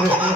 Wenhao.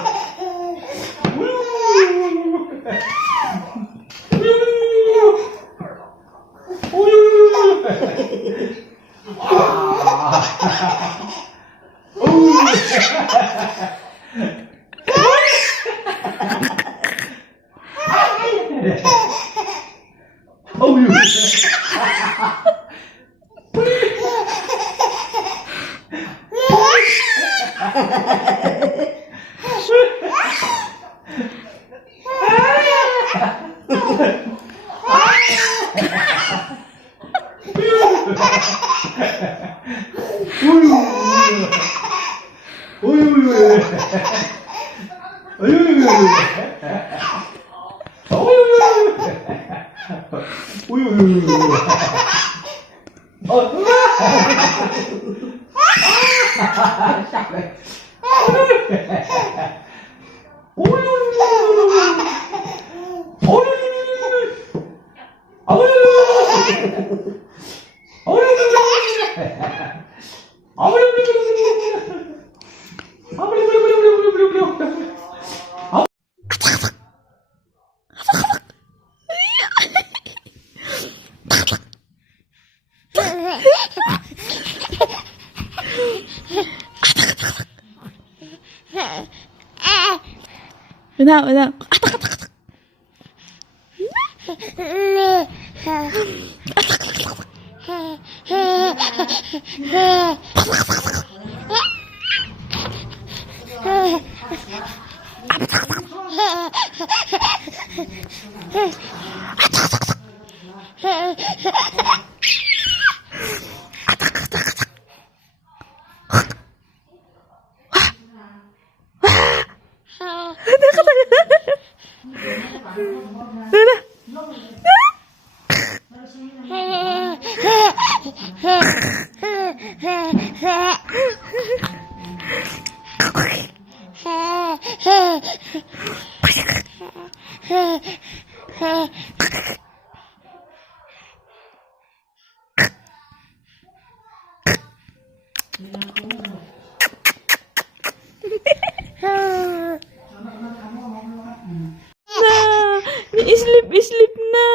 Sleep na.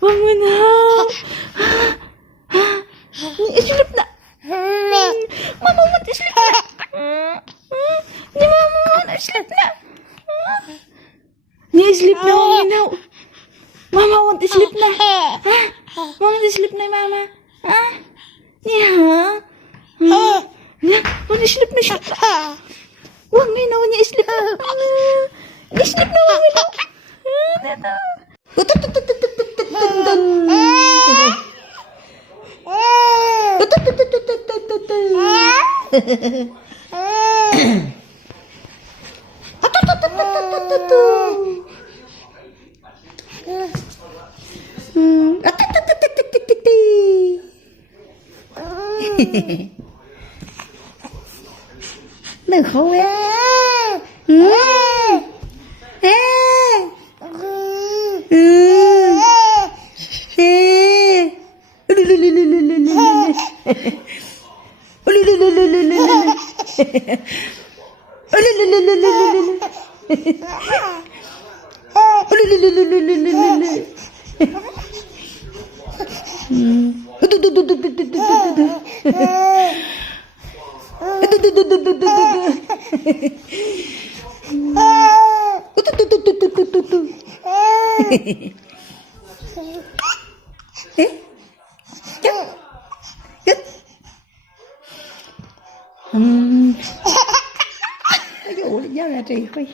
Bang Wenhao. Sleep na. Mama want to sleep na. Ni mama want to sleep na. Ni sleep na Wenhao. Mama want to sleep na. Mama want to sleep na mama. Yeah. Want to sleep na siya. Wag Wenhao niya sleep na. Ni sleep na Wenhao. Đừng không em. Ví dụ giao là trì khuy